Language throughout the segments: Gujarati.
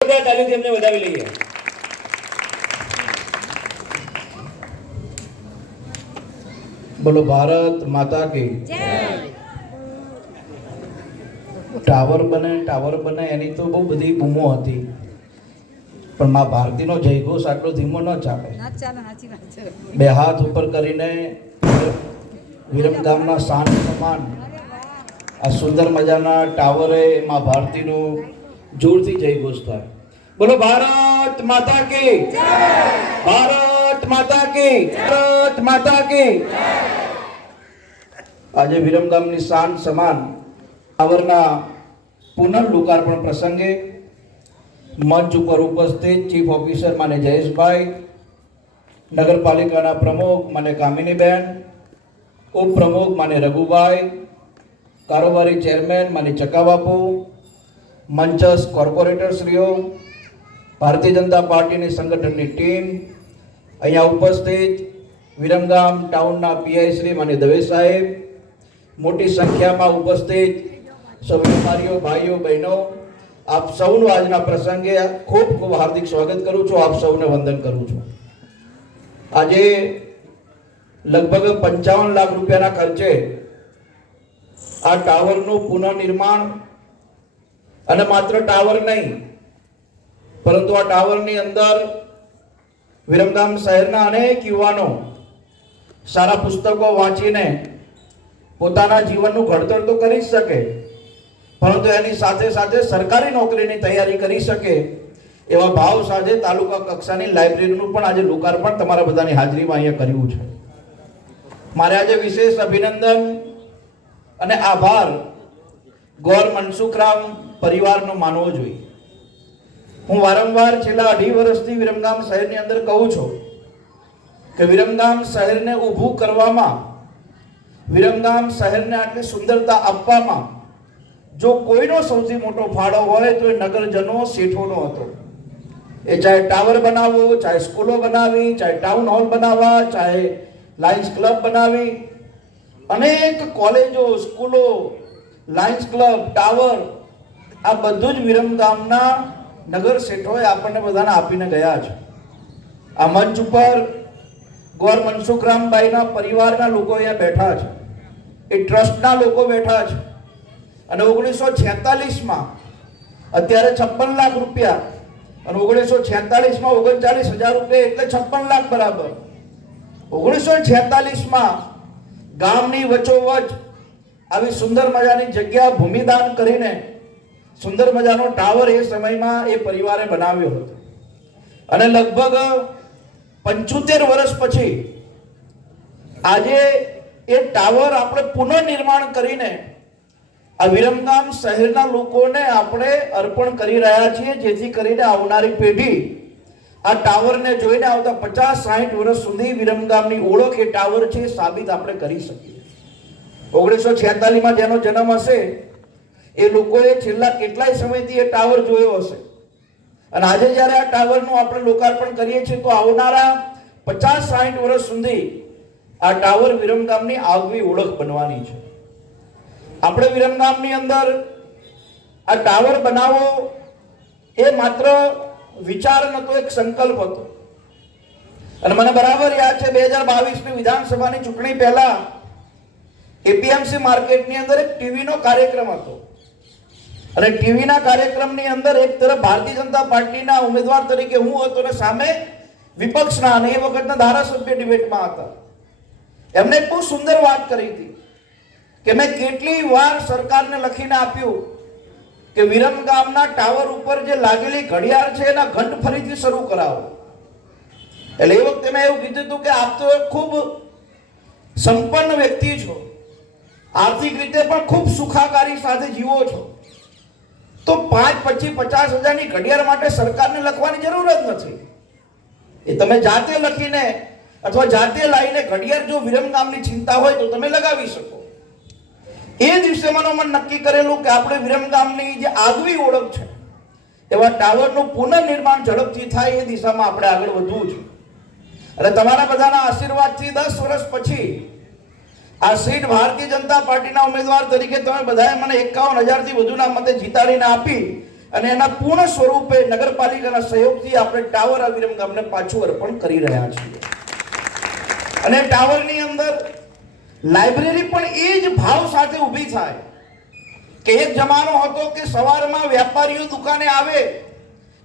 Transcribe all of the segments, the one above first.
બધા એમને વધાવી લઈએ. બોલો ભારત માતા કી ટાવર બને ટાવર બને એની તો બહુ બધી બૂમો હતી. પણ મા ભારતીનો જયઘોષ આટલો ધીમો ન ચાલે. ના ચાલે સાચી વાત છે. બે હાથ ઉપર કરીને વિરમગામના શાન સમાન. આ સુંદર મજાના ટાવરે મા ભારતીનું જોરથી જયઘોષ થાય બોલો ભારત માતા કી ભારત માતા કી ભારત માતા કી આજે વિરમગામની શાન સમાન ટાવરના પુનઃ લોકાર્પણ પ્રસંગે મંચ ઉપર ઉપસ્થિત ચીફ ઓફિસર માને જયેશભાઈ નગરપાલિકાના પ્રમુખ માને કામિનીબેન ઉપપ્રમુખ માને રઘુભાઈ કારોબારી ચેરમેન માને ચકાબાપુ મંચસ કોર્પોરેટરશ્રીઓ, ભારતીય જનતા પાર્ટીની સંગઠનની ટીમ, અહીંયા ઉપસ્થિત વિરમગામ ટાઉનના પીઆઈ શ્રી માને દવે સાહેબ, મોટી સંખ્યામાં ઉપસ્થિત સૌ વેપારીઓ, ભાઈઓ, બહેનો, આપ સૌનું આજના પ્રસંગે ખૂબ ખૂબ હાર્દિક સ્વાગત કરું છું, આપ સૌને વંદન કરું છું. આજે લગભગ પંચાવન લાખ રૂપિયાના ખર્ચે આ ટાવરનું પુનઃનિર્માણ અને માત્ર ટાવર નહીં, પરંતુ આ ટાવરની અંદર વિરમગામ શહેરના અનેક યુવાનો સારા પુસ્તકો વાંચીને પોતાના જીવનનું ઘડતર તો કરી જ શકે, પરંતુ એની સાથે સાથે સરકારી નોકરીની તૈયારી કરી શકે એવા ભાવ સાથે તાલુકા કક્ષાની લાઇબ્રેરીનું પણ આજે લોકાર્પણ તમારા બધાની હાજરીમાં અહીંયા કર્યું છે. મારે આજે વિશેષ અભિનંદન અને આભાર ગોર મનસુખરામ પરિવારનો માનવો જોઈએ. હું વારંવાર છેલ્લા અઢી વર્ષથી વિરમગામ શહેરની અંદર કહું છું કે વિરમગામ શહેરને ઊભું કરવામાં, વિરમગામ શહેરને આટલી સુંદરતા આપવામાં, જો કોઈનો સૌથી મોટો ફાળો હોય તો એ નગરજનો શેઠોનો હતો. એ ચાહે ટાવર બનાવવો, ચાહે સ્કૂલો બનાવી, ચાહે ટાઉન હોલ બનાવવા, ચાહે લાયન્સ ક્લબ બનાવી, અનેક કોલેજો, સ્કૂલો, લાયન્સ ક્લબ, ટાવર આ બધું જ વિરમગામના નગર શેઠોએ આપણને બધાને આપીને ગયા છે. આ મંચ ઉપર ગોર મનસુખરામભાઈના પરિવારના લોકો અહીંયા બેઠા છે. એ ટ્રસ્ટના લોકો બેઠા છે. અને ઓગણીસો છેતાલીસમાં અત્યારે છપ્પન લાખ રૂપિયા અને ઓગણીસો છેતાલીસમાં ઓગણચાલીસ હજાર રૂપિયા એટલે છપ્પન લાખ બરાબર. ઓગણીસો છેતાલીસમાં ગામની વચોવચ આવી સુંદર મજાની જગ્યા ભૂમિદાન કરીને સુંદર મજાનો ટાવર એ સમયમાં એ પરિવારે બનાવ્યો હતો. અને લગભગ પંચોતેર વર્ષ પછી આજે એ ટાવર આપણે પુનઃનિર્માણ કરીને આ વિરમગામ શહેરના લોકોને આપણે અર્પણ કરી રહ્યા છીએ, જેથી કરીને આવનારી પેઢી આ ટાવરને જોઈને આવતા પચાસ સાઠ વર્ષ સુધી વિરમગામની ઓળખ એ ટાવર છે સાબિત આપણે કરી શકીએ. ઓગણીસો છેતાલીસમાં જેનો જન્મ હશે એ લોકોએ છેલ્લા કેટલાય સમયથી એ ટાવર જોયો હશે. અને આજે જ્યારે આ ટાવરનું આપણે લોકાર્પણ કરીએ છીએ, તો આવનારા પચાસ સાઠ વર્ષ સુધી આ ટાવર વિરમગામની આગવી ઓળખ બનવાની છે. આપણે વિરમગામની અંદર આ ટાવર બનાવવો એ માત્ર વિચાર નતો એક સંકલ્પ હતો. અને મને બરાબર યાદ છે, બે હજાર બાવીસની વિધાનસભાની ચૂંટણી પહેલા એપીએમસી માર્કેટની અંદર એક ટીવીનો કાર્યક્રમ હતો. અને ટીવીના કાર્યક્રમની અંદર એક તરફ ભારતીય જનતા પાર્ટીના ઉમેદવાર તરીકે હું હતો અને સામે વિપક્ષના અને એ વખતના ધારાસભ્ય ડિબેટમાં હતા. એક બહુ સુંદર વાત કરી હતી કે મેં કેટલી વાર સરકારને લખીને આપ્યું કે વિરમ ગામના ટાવર ઉપર જે લાગેલી ઘડિયાળ છે એના ઘંટ ફરીથી શરૂ કરાવો. એટલે એ વખતે મેં એવું કીધું હતું કે આપ તો ખૂબ સંપન્ન વ્યક્તિ છો. આર્થિક રીતે પણ ખૂબ સુખાકારી સાથે જીવો છો. તો પાંચ, પચીસ, પચાસ હજારની ઘડિયાળ માટે સરકારને લખવાની જરૂર જ નથી. એ તમે જાતે લખીને અથવા જાતે લાવીને ઘડિયાળ જો વિરમગામની ચિંતા હોય તો તમે લગાવી શકો. એ દિવસે મનોમન નક્કી કરેલું કે આપણે વિરમગામની જે આગવી ઓળખ છે, એવા ટાવરનું પુનઃનિર્માણ ઝડપથી થાય એ દિશામાં આપણે આગળ વધવું છે અને તમારા બધાના આશીર્વાદથી દસ વર્ષ પછી આ સીટ ભારતીય જનતા પાર્ટીના ઉમેદવાર તરીકે તમે બધાએ મને એકાવન હજારથી વધુના મતે જીતાડીને આપી અને એના પૂર્ણ સ્વરૂપે નગરપાલિકાના સહયોગથી આપણે ટાવર અવિરમ વિરમ ગામને પાછું અર્પણ કરી રહ્યા છીએ. અને ટાવરની અંદર લાઇબ્રેરી પણ એ જ ભાવ સાથે ઊભી થાય કે એક જમાનો હતો કે સવારમાં વેપારીઓ દુકાને આવે,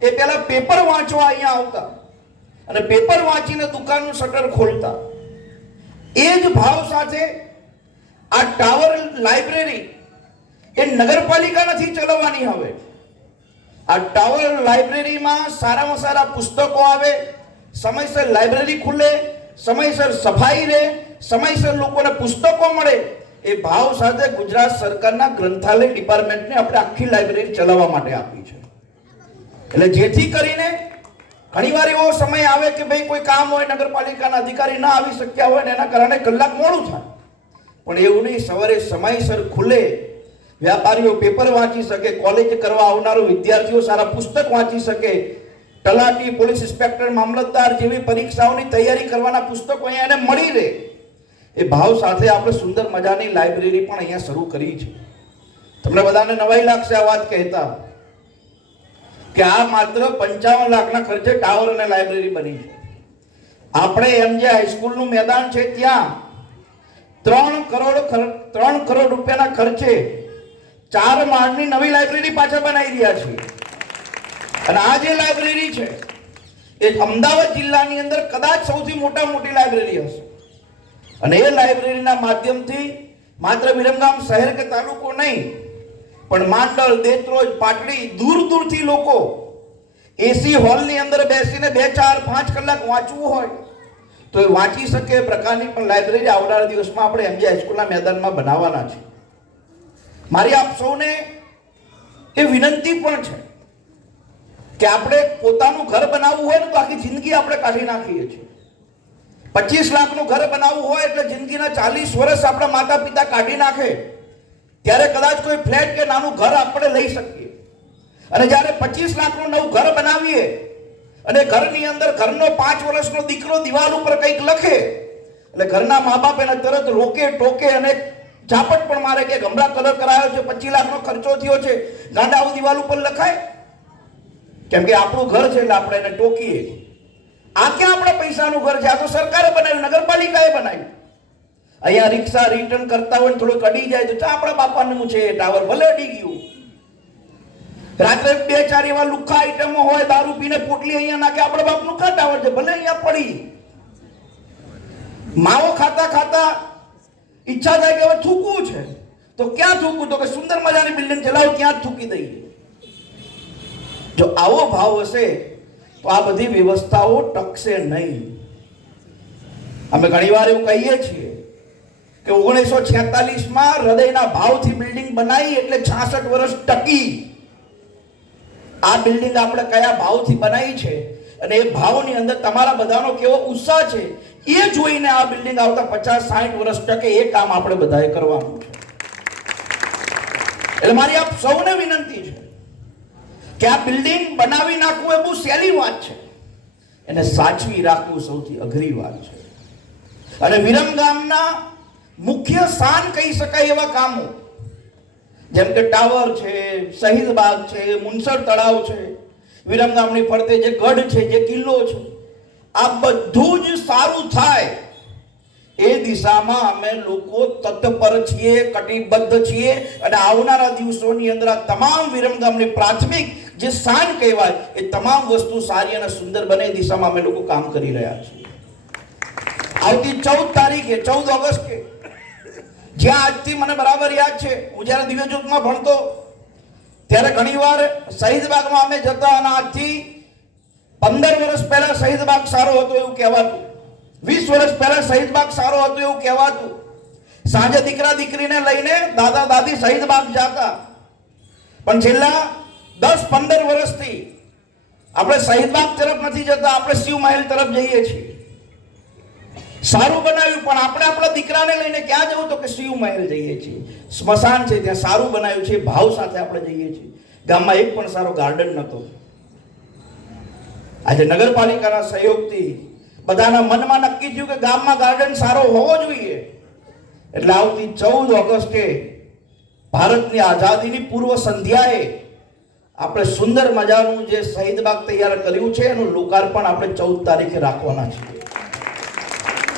એ પહેલા પેપર વાંચવા અહીંયા આવતા અને પેપર વાંચીને દુકાનનું શટર ખોલતા. એ જ ભાવ સાથે આ ટાવર લાઇબ્રેરી એ નગરપાલિકા નથી ચલાવવાની હવે. આ ટાવર લાઇબ્રેરીમાં સારામાં સારા પુસ્તકો આવે, સમયસર લાઇબ્રેરી ખુલે, સમયસર સફાઈ રહે, સમયસર લોકોને પુસ્તકો મળે, એ ભાવ સાથે ગુજરાત સરકારના ગ્રંથાલય ડિપાર્ટમેન્ટને આપણે આખી લાઇબ્રેરી ચલાવવા માટે આપી છે. એટલે જેથી કરીને ઘણીવાર એવો સમય આવે કે ભાઈ કોઈ કામ હોય, નગરપાલિકાના અધિકારી ના આવી શક્યા હોય ને એના કારણે કલાક મોડું થાય. પણ એવું નહીં, સવારે સમયસર ખુલે, વ્યાપારીઓ પેપર વાંચી શકે કોલેજ કરવા આવનારો વિદ્યાર્થીઓ સારા પુસ્તક વાંચી શકે, તલાટી, પોલીસ ઇન્સ્પેક્ટર, મામલતદાર જેવી પરીક્ષાઓની તૈયારી કરવાના પુસ્તકો અહીંયા એને મળી રહે. એ ભાવ સાથે આપણે સુંદર મજાની લાઇબ્રેરી પણ અહીંયા શરૂ કરી છે. તમને બધાને નવાઈ લાગશે આ વાત કહેતા. કે આ માત્ર પંચાવન લાખના ખર્ચે ટાવર અને લાઇબ્રેરી બની છે. આપણે એમ જે હાઈસ્કૂલનું મેદાન છે ત્યાં. ત્રણ કરોડ ત્રણ કરોડ રૂપિયાના ખર્ચે ચાર માળની નવી લાઇબ્રેરી પાછા બનાવી રહ્યા છીએ. અને આ જે લાઇબ્રેરી છે, એ અમદાવાદ જિલ્લાની અંદર કદાચ સૌથી મોટા મોટી લાઇબ્રેરી હશે. અને એ લાઇબ્રેરીના માધ્યમથી માત્ર વિરમગામ શહેર કે તાલુકો નહીં પણ માંડળ દેત્રોજ, પાટડી, દૂર દૂરથી લોકો એસી હોલની અંદર બેસીને બે, ચાર, પાંચ કલાક વાંચવું હોય તો એ વાંચી શકે. એ પ્રકારની પણ લાઇબ્રેરી આવનારા દિવસમાં આપણે એમજી હાઈસ્કૂલના મેદાનમાં બનાવવાના છે. મારી આપ સૌને એ વિનંતી પણ છે કે આપણે પોતાનું ઘર બનાવવું હોય ને તો આખી જિંદગી આપણે કાઢી નાખીએ છીએ. પચીસ લાખનું ઘર બનાવવું હોય એટલે જિંદગીના ચાલીસ વર્ષ આપણા માતા પિતા કાઢી નાખે. ત્યારે કદાચ કોઈ ફ્લેટ કે નાનું ઘર આપણે લઈ શકીએ. અને જ્યારે પચીસ લાખનું નવું ઘર બનાવીએ અને ઘરની અંદર ઘરનો પાંચ વર્ષનો દીકરો દિવાલ ઉપર કંઈક લખે, એટલે ઘરના મા બાપ એને તરત રોકે, ટોકે અને ઝાપટ પણ મારે કે ગમરા કલર કરાયો છે, પચીસ લાખનો ખર્ચો થયો છે, ગાંડા આવું દિવાલ ઉપર લખાય? કેમ કે આપણું ઘર છે એટલે આપણે એને ટોકીએ. આ ક્યાં આપણા પૈસાનું ઘર છે? આ તો સરકારે બનાવ્યું, નગરપાલિકાએ બનાવ્યું. અહીંયા રિક્ષા રિટર્ન કરતા હોય થોડુંક અડી જાય તો આપણા બાપાનું છે? ટાવર ભલે અડી ગયું. રાત્રે બે ચાર એવા લુખ્ખા આઈટમો હોય, દારૂ પીને પોટલી અહીંયા નાખે, આપણા બાપનું કા ટાવર છે? ભલે અહીંયા પડી. માવો ખાતા ખાતા ઈચ્છા થાય કે હવે થૂકવું છે. તો ક્યાં થૂકવું? તો કે સુંદર મજાની બિલ્ડિંગ ચલાવો જ થૂકી દઈએ. જો આવો ભાવ હશે, તો આ બધી વ્યવસ્થાઓ ટકશે નહીં. અમે ઘણીવાર એવું કહીએ છીએ કે ઓગણીસો છેતાલીસમાં હૃદયના ભાવથી બિલ્ડિંગ બનાવી એટલે છાસઠ વર્ષ ટકી. આ બિલ્ડિંગ આપણે કયા ભાવથી બનાવી છે? અને એ ભાવની અંદર તમારા બધાનો કેવો ઉત્સાહ છે? એ જોઈને આ બિલ્ડિંગ આવતા પચાસ સાઠ વર્ષ ટકે એ કામ આપણે બધાએ કરવાનું છે. એટલે મારી આપ સૌને વિનંતી છે કે આ બિલ્ડિંગ બનાવી નાખવું એ બહુ સહેલી વાત છે. એને સાચવી રાખવું સૌથી અઘરી વાત છે. અને વિરમ ગામના મુખ્ય સ્થાન કહી શકાય એવા કામો જેમ કે ટાવર છે, શહીદ બાગ છે, મુનસર તળાવ છે વિરમગામની ફરતે જે ગઢ છે, જે કિલ્લો છે, આ બધું જ સારું થાય. એ દિશામાં અમે લોકો તત્પર છીએ, કટિબદ્ધ છીએ અને આવનારા દિવસોની અંદર આ તમામ વિરમગામની પ્રાથમિક જે સ્થાન કહેવાય, એ તમામ વસ્તુ સારી અને સુંદર બને દિશામાં અમે લોકો કામ કરી રહ્યા છીએ. આવતી ચૌદ તારીખે, ચૌદ ઓગસ્ટે જ્યાં આજથી મને બરાબર યાદ છે, હું જ્યારે દિવ્યજ્યોતમાં ભણતો, ત્યારે ઘણીવાર શહીદબાગમાં અમે જતા અને આજથી પંદર વર્ષ પહેલા શહીદબાગ સારો હતો એવું કહેવાતું. વીસ વર્ષ પહેલા શહીદબાગ સારો હતો એવું કહેવાતું. સાંજે દીકરા દીકરીને લઈને દાદા દાદી શહીદબાગ જાતા. પણ છેલ્લા દસ પંદર વર્ષથી આપણે શહીદબાગ તરફ નથી જતા, આપણે શિવ મહેલ તરફ જઈએ છીએ. સારું બનાવ્યું, પણ આપણે આપણા દીકરાને લઈને ક્યાં જવું? તો કે શિવ મહેલ જઈએ છીએ. સ્મશાન છે, ત્યાં સારું બનાવ્યું છે, ભાવ સાથે આપણે જઈએ છીએ. ગામમાં એક પણ સારો ગાર્ડન નહોતો. આજે નગરપાલિકાના સહયોગથી બધાના મનમાં નક્કી થયું કે ગામમાં ગાર્ડન સારો હોવો જોઈએ. એટલે આવતી ચૌદ ઓગસ્ટે ભારતની આઝાદીની પૂર્વ સંધ્યાએ આપણે સુંદર મજાનું જે શહીદ બાગ તૈયાર કર્યું છે, એનું લોકાર્પણ આપણે ચૌદ તારીખે રાખવાના છીએ.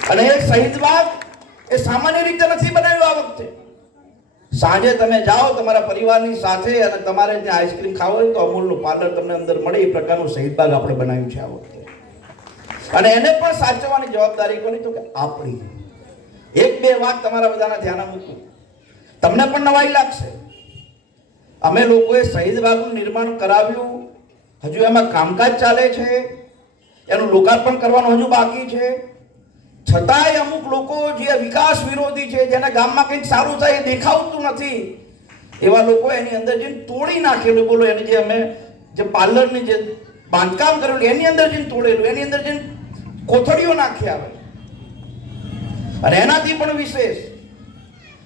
અને એ શહીદ બાગ એ સામાન્ય રીતે નથી બનાવ્યું આ વખતે. સાંજે તમે જાઓ તમારા પરિવારની સાથે અને તમારે ત્યાં આઈસ્ક્રીમ ખાવો હોય તો અમૂલનું પાર્લર તમને અંદર મળે. એ પ્રકારનું શહીદ બાગ આપણે બનાવ્યું છે આ વખતે. અને એને પણ સાચવવાની જવાબદારી કોની? તો કે આપણી. એક બે વાત તમારા બધાના ધ્યાનમાં મૂકું. તમને પણ નવાઈ લાગશે. અમે લોકોએ શહીદ બાગનું નિર્માણ કરાવ્યું. હજુ એમાં કામકાજ ચાલે છે. એનું લોકાર્પણ કરવાનું હજુ બાકી છે. છતાંય અમુક લોકો જે વિકાસ વિરોધી છે, જેના ગામમાં કંઈક સારું થાય એ દેખાવતું નથી, એવા લોકો એની અંદર જઈને તોડી નાખેલું. બોલો, એને જે અમે જે પાર્લરની જે બાંધકામ કરેલું, એની અંદર જઈને તોડેલું, એની અંદર જઈને કોથળીઓ નાખી આવે. અને એનાથી પણ વિશેષ,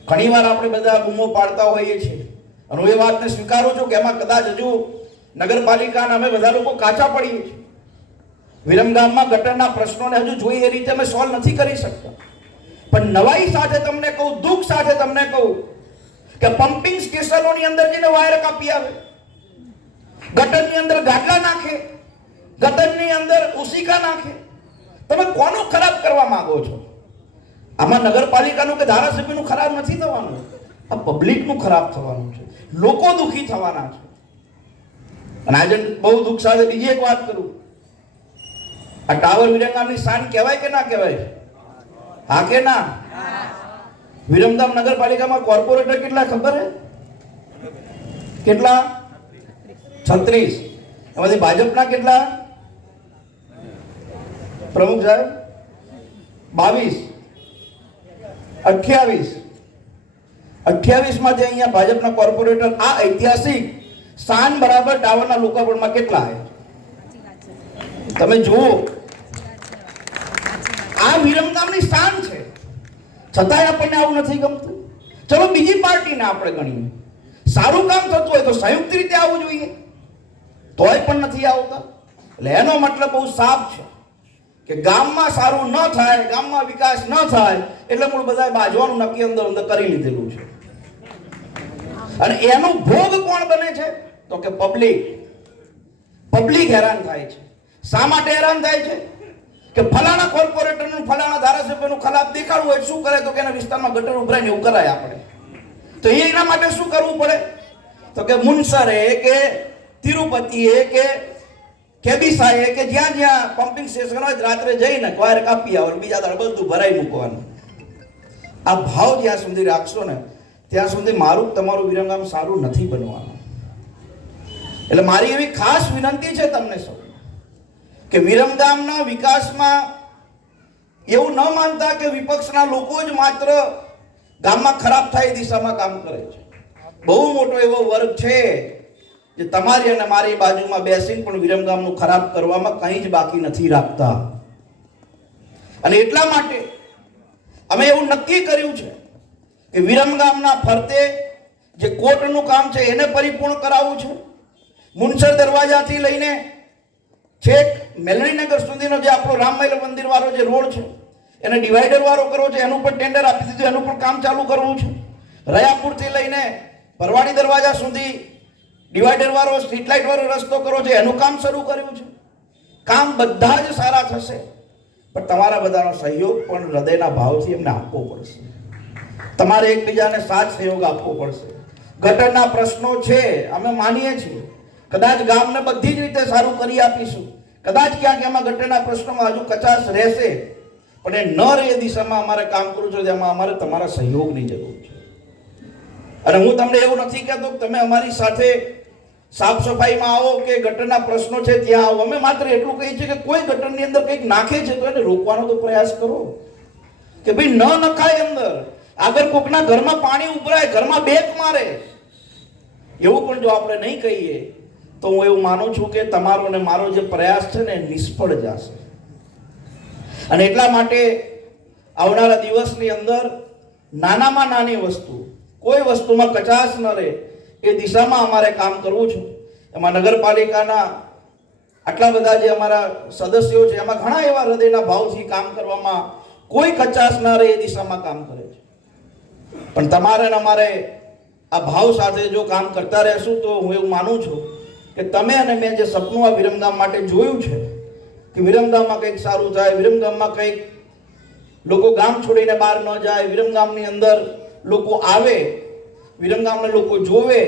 ઘણીવાર આપણે બધા બૂમો પાડતા હોઈએ છીએ. અને હું એ વાતને સ્વીકારું છું કે એમાં કદાચ હજુ નગરપાલિકાના અમે બધા લોકો કાચા પડીએ છીએ. વિરમગામમાં ગટરના પ્રશ્નોને હજુ જોઈ એ રીતે અમે સોલ્વ નથી કરી શકતા. પણ નવાઈ સાથે તમને કહું, દુઃખ સાથે તમને કહું, કે પમ્પિંગ સ્ટેશનોની અંદર જઈને વાયર કાપી આવે, ગટરની અંદર ગાટલા નાખે, ગટરની અંદર ઉસીકા નાખે, તમે કોનું ખરાબ કરવા માંગો છો? આમાં નગરપાલિકાનું કે ધારાસભ્યનું ખરાબ નથી થવાનું? આ પબ્લિકનું ખરાબ થવાનું છે. લોકો દુઃખી થવાના છે. અને આજે બહુ દુઃખ સાથે બીજી એક વાત કરું. આ ટાવર વિરંગામની શાન કહેવાય કે ના કહેવાય? હા કે ના? વિરમધામ નગરપાલિકામાં કોર્પોરેટર કેટલા ખબર હે? કેટલા? છત્રીસ. એમાંથી ભાજપના કેટલા? પ્રમુખ સાહેબ? બાવીસ. અઠ્યાવીસ. અઠ્યાવીસમાંથી અહીંયા ભાજપના કોર્પોરેટર આ ઐતિહાસિક શાન બરાબર ટાવરના લોકાર્પણમાં કેટલા હે? તમે જુઓ. આ વિરમગામની શાન છે. છતાંય આપણને આવું નથી ગમતું. ચલો બીજી પાર્ટીને આપણે ગણીએ. સારું કામ થતું હોય તો સંયુક્ત રીતે આવવું જોઈએ. તોય પણ નથી આવતા. એટલે એનો મતલબ બહુ સાફ છે કે ગામમાં સારું ન થાય, ગામમાં વિકાસ ન થાય, એટલે મૂળ બધા બાજવાનું નક્કી અંદર અંદર કરી લીધેલું છે. અને એનો ભોગ કોણ બને છે? તો કે પબ્લિક. પબ્લિક હેરાન થાય છે. શા માટે હેરાન થાય છે? કે ફલાણા કોર્પોરેટરનું ફલાણા ધારાસભ્યનું ખલાફ દેખાડવું હોય શું કરે? તો કે એના વિસ્તારમાં ગટર ઉભરાઈને એવું કરાય આપણે. તો એ એના માટે શું કરવું પડે? તો કે મુનસરે કે તિરુપતિએ કે કેબીસાએ કે જ્યાં જ્યાં પમ્પિંગ સ્ટેશન હોય, રાત્રે જઈને વાયર કાપી આવે બીજા દાડે બધું ભરાઈ મૂકવાનું. આ ભાવ જ્યાં સુધી રાખશો ને, ત્યાં સુધી મારું તમારું વિરંગામ સારું નથી બનવાનું. એટલે મારી એવી ખાસ વિનંતી છે તમને સૌ. કે વિરમગામના વિકાસમાં એવું ન માનતા કે વિપક્ષના લોકો જ માત્ર ગામમાં ખરાબ થાય દિશામાં કામ કરે છે. બહુ મોટો એવો વર્ગ છે જે તમારી અને મારી બાજુમાં બેસીને પણ વિરમગામનું ખરાબ કરવામાં કંઈ જ બાકી નથી રાખતા. અને એટલા માટે અમે એવું નક્કી કર્યું છે કે વિરમગામના ફરતે જે કોર્ટનું કામ છે એને પરિપૂર્ણ કરાવવું છે. મુનસર દરવાજાથી લઈને છેક મેલડીનગર સુધીનો જે આપણો રામમૈલ મંદિર વાળો જે રોડ છે, એને ડિવાઈડર વાળો કરવો છે, એનું પણ ટેન્ડર આપી દીધું, એનું પણ કામ ચાલુ કરવું છે. રયાપુરથી લઈને પરવાડી દરવાજા સુધી ડિવાઈડર વાળો સ્ટ્રીટ લાઇટ વાળો રસ્તો કરવો છે, એનું કામ શરૂ કર્યું છે. કામ બધા જ સારા થશે, પણ તમારા બધાનો સહયોગ પણ હૃદયના ભાવથી એમને આપવો પડશે. તમારે એકબીજાને સાથ સહયોગ આપવો પડશે. ગટરના પ્રશ્નો છે, અમે માનીએ છીએ. કદાચ ગામને બધી જ રીતે સારું કરી આપીશું કદાચ ક્યાંક એમાં ગટરના પ્રશ્નોમાં હજુ કચાશ રહેશે, પણ એ ન રહે દિશામાં અમારે કામ કરવું છે, જેમાં અમારે તમારા સહયોગની જરૂર છે. અને હું તમને એવું નથી કહેતો કે તમે અમારી સાથે સાફ સફાઈમાં આવો કે ગટરના પ્રશ્નો છે ત્યાં આવો. અમે માત્ર એટલું કહીએ છીએ કે કોઈ ગટરની અંદર કંઈક નાખે છે તો એને રોકવાનો તો પ્રયાસ કરો. કે ભાઈ ન નખાય અંદર. આગળ કોકના ઘરમાં પાણી ઉભરાય, ઘરમાં બેક મારે. એવું પણ જો આપણે નહીં કહીએ તો હું એવું માનું છું કે તમારો ને મારો જે પ્રયાસ છે ને નિષ્ફળ જશે. અને એટલા માટે આવનારા દિવસની અંદર નાનામાં નાની વસ્તુ, કોઈ વસ્તુમાં કચાશ ન રહે, એ દિશામાં અમારે કામ કરવું છે. એમાં નગરપાલિકાના આટલા બધા જે અમારા સદસ્યો છે, એમાં ઘણા એવા હૃદયના ભાવથી કામ કરવામાં કોઈ કચાશ ન રહે એ દિશામાં કામ કરે છે. પણ તમારે ને અમારે આ ભાવ સાથે જો કામ કરતા રહેશું તો હું એવું માનું છું કે તમે અને મેં જે સપનું આ વિરમગામ માટે જોયું છે, કે વિરમગામમાં કંઈક સારું થાય, વિરમગામમાં કંઈક લોકો ગામ છોડીને બહાર ન જાય, વિરમગામની અંદર લોકો આવે, વિરમગામને લોકો જોવે,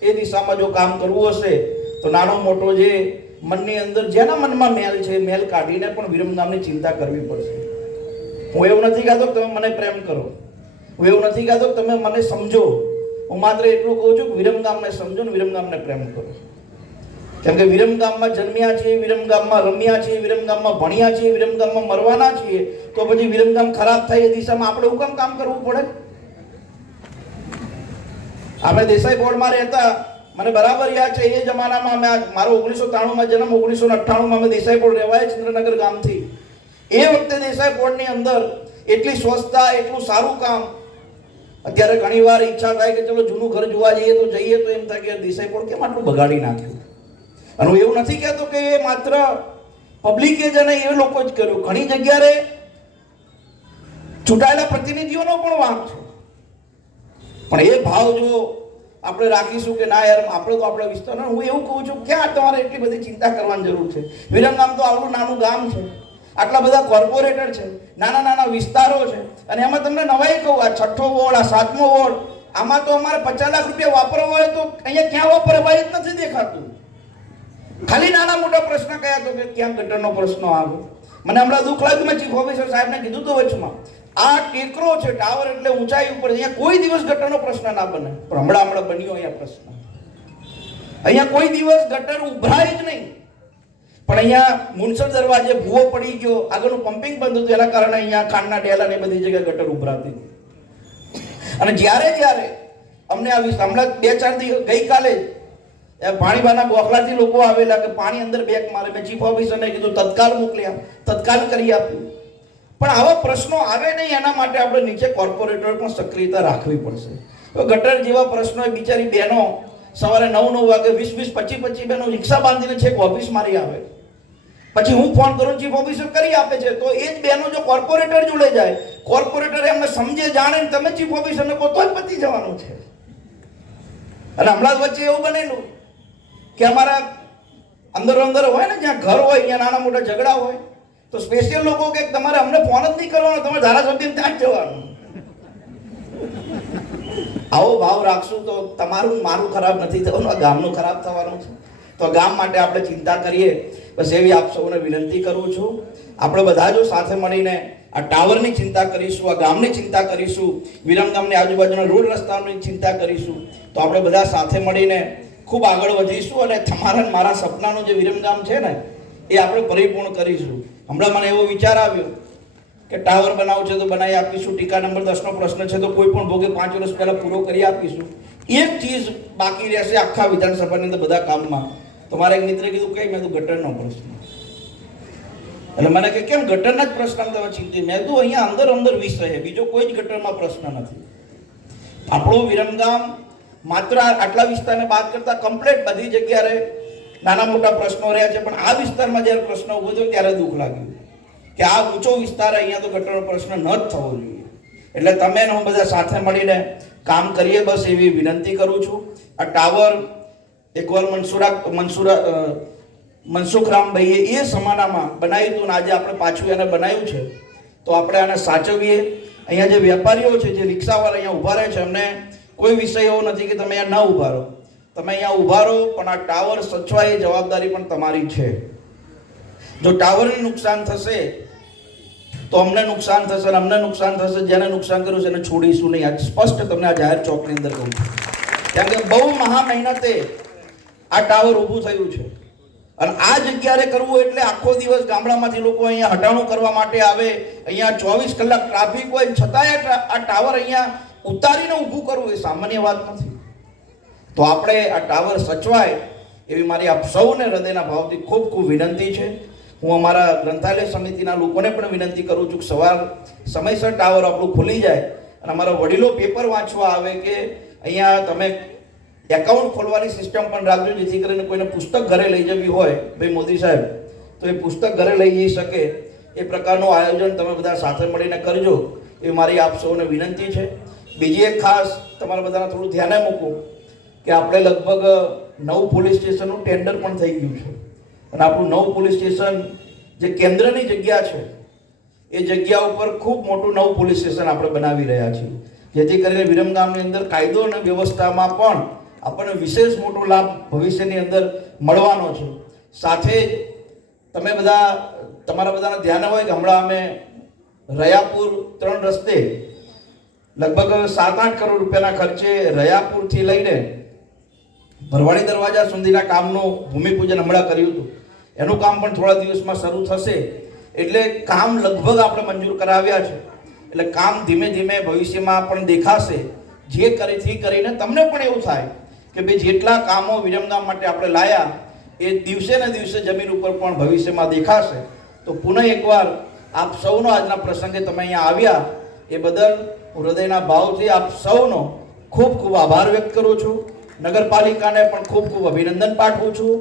એ દિશામાં જો કામ કરવું હશે, તો નાનો મોટો જે મનની અંદર જેના મનમાં મેલ છે, મેલ કાઢીને પણ વિરમગામની ચિંતા કરવી પડશે. હું એવું નથી કહેતો કે તમે મને પ્રેમ કરો. હું એવું નથી કહેતો કે તમે મને સમજો. હું માત્ર એટલું કહું છું કે વિરમગામને સમજો ને વિરમગામને પ્રેમ કરો. કેમ કે વિરમગામમાં જન્મ્યા છીએ વિરમગામમાં રમ્યા છીએ વિરમગામમાં ભણ્યા છીએ વિરમગામમાં મરવાના છીએ, તો પછી વિરમગામ ખરાબ થાય એ દિશામાં આપણે હું કામ કામ કરવું પડે? આપણે દેસાઈ બોર્ડમાં રહેતા, મને બરાબર યાદ છે, એ જમાનામાં અમે મારો ઓગણીસો ત્રાણુંમાં જન્મ, ઓગણીસો અઠ્ઠાણુંમાં અમે દેસાઈ બોર્ડ રહેવાય ચંદ્રનગર ગામથી. એ વખતે દેસાઈ બોર્ડની અંદર એટલી સ્વચ્છતા, એટલું સારું કામ. અત્યારે ઘણીવાર ઈચ્છા થાય કે ચલો જૂનું ઘર જોવા જઈએ તો જઈએ તો એમ થાય કે દેસાઈ બોર્ડ કેમ આટલું બગાડી નાખ્યું? અને હું એવું નથી કહેતો કે એ માત્ર પબ્લિકે જ અને એ લોકો જ કર્યું. ઘણી જગ્યાએ ચૂંટાયેલા પ્રતિનિધિઓનો પણ વાંક છે. પણ એ ભાવ જો આપણે રાખીશું કે ના યાર, આપણે તો આપણા વિસ્તારનો હું એવું કહું છું, ક્યાં તમારે એટલી બધી ચિંતા કરવાની જરૂર છે? વિરમગામ તો આવડું નાનું ગામ છે. આટલા બધા કોર્પોરેટર છે, નાના નાના વિસ્તારો છે. અને એમાં તમને નવાઈ કહું, આ છઠ્ઠો વોર્ડ, આ સાતમો વોર્ડ, આમાં તો અમારે પચાસ લાખ રૂપિયા વાપરવા હોય તો અહીંયા ક્યાં વાપરવાય જ નથી દેખાતું. ખાલી નાના મોટા પ્રશ્ન કયા તો કે ક્યાં ગટરનો પ્રશ્ન આવ્યો મને હમણાં દુઃખ લાગ્યું મેં ચીફ ઓફિસર સાહેબને કીધું તો વચમાં, આ ટેકરો છે ટાવર એટલે ઊંચાઈ ઉપર અહીંયા કોઈ દિવસ ગટરનો પ્રશ્ન ના બને. પણ હમણાં હમણાં બન્યો અહીંયા પ્રશ્ન. અહીંયા કોઈ દિવસ ગટર ઉભરાય જ નહીં. પણ અહીંયા મુનસર દરવાજે ભૂવો પડી ગયો, આગળનું પમ્પિંગ બંધ હતું, એના કારણે અહીંયા ખાંડના ડેલા ને બધી જગ્યાએ ગટર ઉભરાતી. અને જ્યારે જ્યારે અમને આવી હમણાં બે ચાર દિવસ ગઈકાલે એ પાણીબાના ગોખલાથી લોકો આવેલા કે પાણી અંદર બેક મારે મેં ચીફ ઓફિસરને કીધું, તત્કાલ મોકલી આપ, તત્કાલ કરી આપ્યું પણ આવા પ્રશ્નો આવે નહીં એના માટે આપણે નીચે કોર્પોરેટર પણ સક્રિયતા રાખવી પડશે. તો ગટર જેવા પ્રશ્નો એ બિચારી બહેનો સવારે નવ નવ વાગે વીસ વીસ, પચીસ પચીસ બહેનો રિક્ષા બાંધીને છેક ઓફિસ મારી આવે. પછી હું ફોન કરું, ચીફ ઓફિસર કરી આપે છે. તો એ જ બહેનો જો કોર્પોરેટર જોડે જાય, કોર્પોરેટર એમને સમજે, જાણે તમે ચીફ ઓફિસરને કહો તો જ પતી જવાનું છે. અને હમણાં વચ્ચે એવું બનેલું. કે અમારા અંદર અંદર હોય ને જ્યાં ઘર હોય ત્યાં નાના મોટા ઝઘડા હોય, તો સ્પેશિયલ લોકો કે તમારે અમને ફોન જ નહીં કરવાનો તમે ધારાસભ્ય ત્યાં જ જવાનું. આવો ભાવ રાખશું તો તમારું મારું ખરાબ નથી થવાનું, આ ગામનું ખરાબ થવાનું છે. તો ગામ માટે આપણે ચિંતા કરીએ. બસ એવી આપ સૌને વિનંતી કરું છું. આપણે બધા જો સાથે મળીને આ ટાવરની ચિંતા કરીશું, આ ગામની ચિંતા કરીશું વિરમગામની આજુબાજુના રોડ રસ્તાઓની ચિંતા કરીશું, તો આપણે બધા સાથે મળીને ખૂબ આગળ વધીશું અને તમારા મારા સપનાનું જે વિરમગામ છે ને, એ આપણે પરિપૂર્ણ કરીશું. હમણાં મને એવો વિચાર આવ્યો કે ટાવર બનાવવું છે તો બનાવી આપીશું, ટીકા નંબર દસનો પ્રશ્ન છે તો કોઈ પણ ભોગે પાંચ વર્ષ પહેલાં પૂરો કરી આપીશું. એક ચીજ બાકી રહેશે આખા વિધાનસભાની અંદર બધા કામમાં. તો મારા એક મિત્રે કીધું, કઈ મેં તો ગટરનો પ્રશ્ન. એટલે મને કે, કેમ? ગટરના જ પ્રશ્ન તમે ચિંતિત મેં તો અહીંયા અંદર અંદર વિષય બીજો કોઈ જ ગટરમાં પ્રશ્ન નથી. આપણું વિરમગામ માત્ર આટલા વિસ્તારને બાદ કરતા કમ્પ્લેટ બધી જગ્યાએ નાના મોટા પ્રશ્નો રહ્યા છે, પણ આ વિસ્તારમાં જ્યારે પ્રશ્ન ઊભો થયો ત્યારે દુઃખ લાગ્યું કે આ ઊંચો વિસ્તાર અહીંયા તો ગટરનો પ્રશ્ન ન જ થવો જોઈએ. એટલે તમે હું બધા સાથે મળીને કામ કરીએ બસ એવી વિનંતી કરું છું. આ ટાવર, એકવાર મનસુરા મનસુરા મનસુખરામ મનસુખરામભાઈએ એ સમાનામાં બનાવ્યું હતું ને આજે આપણે પાછું એને બનાવ્યું છે, તો આપણે આને સાચવીએ. અહીંયા જે વેપારીઓ છે, જે રિક્ષાવાળા અહીંયા ઊભા રહે છે, એમને કોઈ વિષય એવો નથી કે તમે અહીંયા ન ઊભા રહો. તમે અહીંયા ઊભા રહો, પણ આ ટાવર સચવાય એ જવાબદારી પણ તમારી છે. જો ટાવરને નુકસાન થશે, તો અમને નુકસાન થશે અને અમને નુકસાન થશે, જેને નુકસાન કર્યું છે એને છોડીશું નહીં. આ સ્પષ્ટ તમને આ જાહેર ચોકની અંદર કહું છું. કારણ કે બહુ મહા મહેનતે આ ટાવર ઊભું થયું છે. અને આ જગ્યાએ કરવું એટલે આખો દિવસ ગામડામાંથી લોકો અહીંયા હટાણું કરવા માટે આવે. અહીંયા ચોવીસ કલાક ટ્રાફિક હોય, છતાંય આ ટાવર અહીંયા ઉતારીને ઊભું કરવું એ સામાન્ય વાત નથી. તો આપણે આ ટાવર સચવાય એવી મારી આપ સૌને હૃદયના ભાવથી ખૂબ ખૂબ વિનંતી છે. હું અમારા ગ્રંથાલય સમિતિના લોકોને પણ વિનંતી કરું છું કે સવાર સમયસર ટાવર આપણું ખુલી જાય અને અમારા વડીલો પેપર વાંચવા આવે કે અહીંયા તમે એકાઉન્ટ ખોલવાની સિસ્ટમ પણ રાખજો, જેથી કરીને કોઈને પુસ્તક ઘરે લઈ જવી હોય, ભાઈ મોદી સાહેબ, તો એ પુસ્તક ઘરે લઈ જઈ શકે. એ પ્રકારનું આયોજન તમે બધા સાથે મળીને કરજો. એ મારી આપ સૌને વિનંતી છે. બીજી એક ખાસ તમારા બધાને થોડું ધ્યાને મૂકો કે આપણે લગભગ નવું પોલીસ સ્ટેશનનું ટેન્ડર પણ થઈ ગયું છે. અને આપણું નવું પોલીસ સ્ટેશન જે કેન્દ્રની જગ્યા છે, એ જગ્યા ઉપર ખૂબ મોટું નવું પોલીસ સ્ટેશન આપણે બનાવી રહ્યા છીએ. જેથી કરીને વિરમગામની અંદર કાયદો અને વ્યવસ્થામાં પણ આપણને વિશેષ મોટો લાભ ભવિષ્યની અંદર મળવાનો છે. સાથે જ તમે બધા, તમારા બધાને ધ્યાન હોય કે હમણાં અમે રયાપુર ત્રણ રસ્તે લગભગ સાત આઠ કરોડ રૂપિયાના ખર્ચે રયાપુરથી લઈને ભરવાડી દરવાજા સુધીના કામનું ભૂમિપૂજન હમણાં કર્યું હતું. એનું કામ પણ થોડા દિવસમાં શરૂ થશે. એટલે કામ લગભગ આપણે મંજૂર કરાવ્યા છે. એટલે કામ ધીમે ધીમે ભવિષ્યમાં પણ દેખાશે. જે કરીથી કરીને તમને પણ એવું થાય કે ભાઈ જેટલા કામો વિરમગામ માટે આપણે લાયા, એ દિવસે ને દિવસે જમીન ઉપર પણ ભવિષ્યમાં દેખાશે. તો પુનઃ એકવાર આપ સૌનો આજના પ્રસંગે તમે અહીંયા આવ્યા. એ બદલ હૃદયના ભાવથી આપ સૌનો ખૂબ ખૂબ આભાર વ્યક્ત કરું છું. નગરપાલિકાને પણ ખૂબ ખૂબ અભિનંદન પાઠવું છું.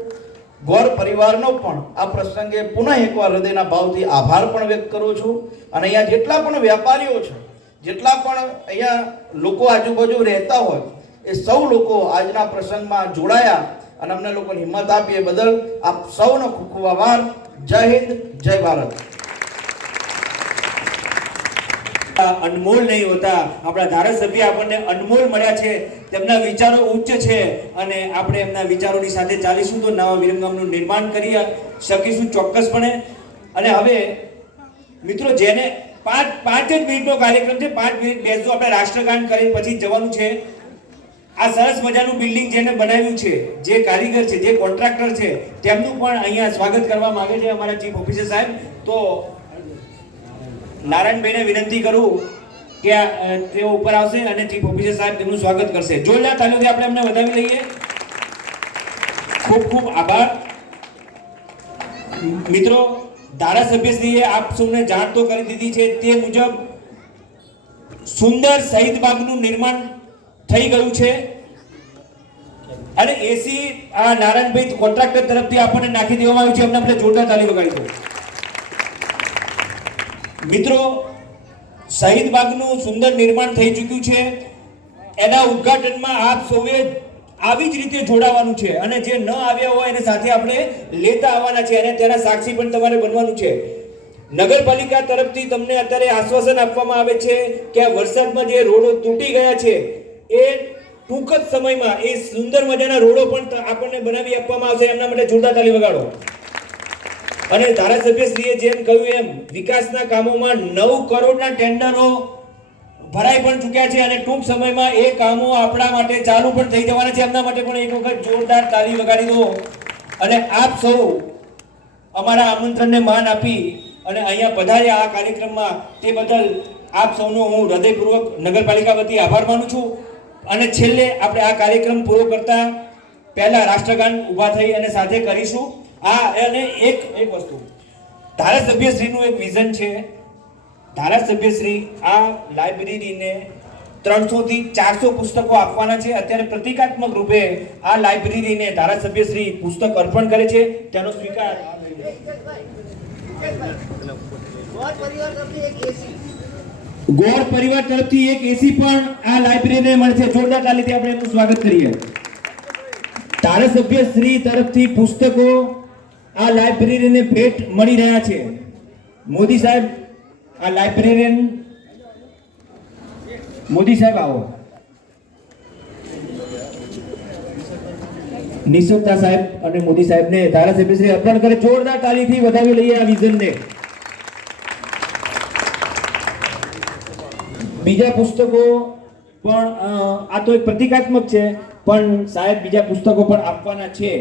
ગોર પરિવારનો પણ આ પ્રસંગે પુનઃ એકવાર હૃદયના ભાવથી આભાર પણ વ્યક્ત કરું છું. અને અહીંયા જેટલા પણ વેપારીઓ છે, જેટલા પણ અહીંયા લોકો આજુબાજુ રહેતા હોય, એ સૌ લોકો આજના પ્રસંગમાં જોડાયા અને અમને લોકોને હિંમત આપી એ બદલ આપ સૌનો ખૂબ ખૂબ આભાર. જય હિન્દ, જય ભારત. અનમોલ નહીં હોતા. આપણા ધારાસભ્ય આપણને અનમોલ મળ્યા છે. તેમના વિચારો ઉચ્ચ છે અને આપણે એમના વિચારોની સાથે ચાલીશું તો નવા વિરમગામનું નિર્માણ કરી શકીશું ચોક્કસપણે. અને હવે, મિત્રો, જેને પાંચ પાંચ જ મિનિટનો કાર્યક્રમ છે, પાંચ મિનિટ બેસજો, આપણે રાષ્ટ્રગાન કરી પછી જવાનું છે. આ સરસ મજાનું બિલ્ડિંગ જેને બનાવ્યું છે, જે કારીગર છે, જે કોન્ટ્રાક્ટર છે, તેમનું પણ અહીંયા સ્વાગત કરવા માંગે છે અમારા ચીફ ઓફિસર સાહેબ. તો નારાયણભાઈને વિનંતી કરું કે તેઓ ઉપર આવશે અને ચીફ ઓફિસર સાહેબ તેમનું સ્વાગત કરશે. જોરદાર તાલીઓથી આપણે એમને વધાવી લઈએ. ખૂબ ખૂબ આભાર. મિત્રો, ધારાસભ્યશ્રીએ આપ સૌને જાણ તો કરી દીધી છે, તે મુજબ સુંદર શહીદ બાગનું નિર્માણ થઈ ગયું છે. અને એસી, આ નારાયણભાઈ કોન્ટ્રાક્ટર તરફથી આપણને નાખી દેવામાં આવ્યું છે. એમને આપણે જોરદાર તાલી વગાડીશું મિત્રો, શહીદ બાગનું સુંદર નિર્માણ થઈ ચૂક્યું છે. એના ઉદ્ઘાટનમાં આપ સૌએ આવી જ રીતે જોડાવાનું છે. અને જે ન આવ્યા હોય એને સાથે આપણે લેતા આવવાના છે અને તેના સાક્ષી પણ તમારે બનવાનું છે. નગરપાલિકા તરફથી તમને અત્યારે આશ્વાસન આપવામાં આવે છે કે આ વરસાદમાં જે રોડો તૂટી ગયા છે, એ ટૂંક જ સમયમાં એ સુંદર મજાના રોડો પણ આપણને બનાવી આપવામાં આવશે. એમના માટે જોરદાર તાલી વગાડો. અને ધારાસભ્યશ્રીએ જેમ કહ્યું એમ, વિકાસના કામોમાં નવ કરોડના ટેન્ડરો ભરાઈ પણ ચૂક્યા છે અને ટૂંક સમયમાં એ કામો આપણા માટે ચાલુ પણ થઈ જવાના છે. એમના માટે પણ એક વખત જોરદાર તાળી વગાડી દો. અને આપ સૌ અમારા આમંત્રણને માન આપી અને અહીંયા પધાર્યા આ કાર્યક્રમમાં તે બદલ આપ સૌનો હું હૃદયપૂર્વક નગરપાલિકા વતી આભાર માનું છું. અને છેલ્લે આપણે આ કાર્યક્રમ પૂરો કરતા પહેલા રાષ્ટ્રગાન ઊભા થઈ અને સાથે કરીશું. આ અને એક એક વસ્તુ. ધારાસભ્યશ્રીનું એક વિઝન છે. ધારાસભ્યશ્રી આ લાઇબ્રેરીને ત્રણસોથી ચારસો પુસ્તકો આપવાના છે. અત્યારે પ્રતિકાત્મક રૂપે આ લાઇબ્રેરીને ધારાસભ્યશ્રી પુસ્તક અર્પણ કરે છે. તેનો સ્વીકાર ગોળ પરિવાર તરફથી એક એસી. ગોળ પરિવાર તરફથી એક એસી પણ આ લાઇબ્રેરીને મળે છે. જોરદાર તાલીથી આપણે એનું સ્વાગત કરીએ. ધારાસભ્યશ્રી તરફથી પુસ્તકો આ લાઇબ્રેરીને ભેટ મળી રહ્યા છે. મોદી સાહેબ, આ લાઇબ્રેરિયન મોદી સાહેબ આવો. નિશોકતા સાહેબ અને મોદી સાહેબને ધારાસભ્ય શ્રી અર્પણ કરે જોરદાર તાલીથી વધાવી લઈએ આ વિઝનને. બીજા પુસ્તકો પણ આ તો એક પ્રતિકાત્મક છે, પણ સાહેબ બીજા પુસ્તકો પણ આપવાના છે.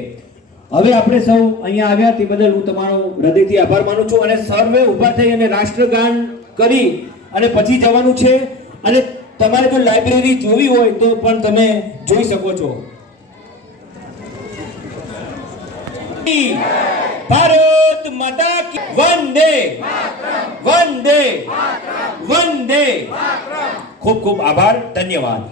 હવે આપણે સૌ અહીંયા આવ્યા તે બદલ હું તમારો હૃદયથી આભાર માનું છું અને સર્વે ઊભા થઈ અને રાષ્ટ્રગાન કરી અને પછી જવાનું છે. અને તમારે જો લાઇબ્રેરી જોવી હોય તો પણ તમે જોઈ શકો છો. ભારત માતા વંદે. વંદે. વંદે. ખૂબ ખૂબ આભાર. ધન્યવાદ.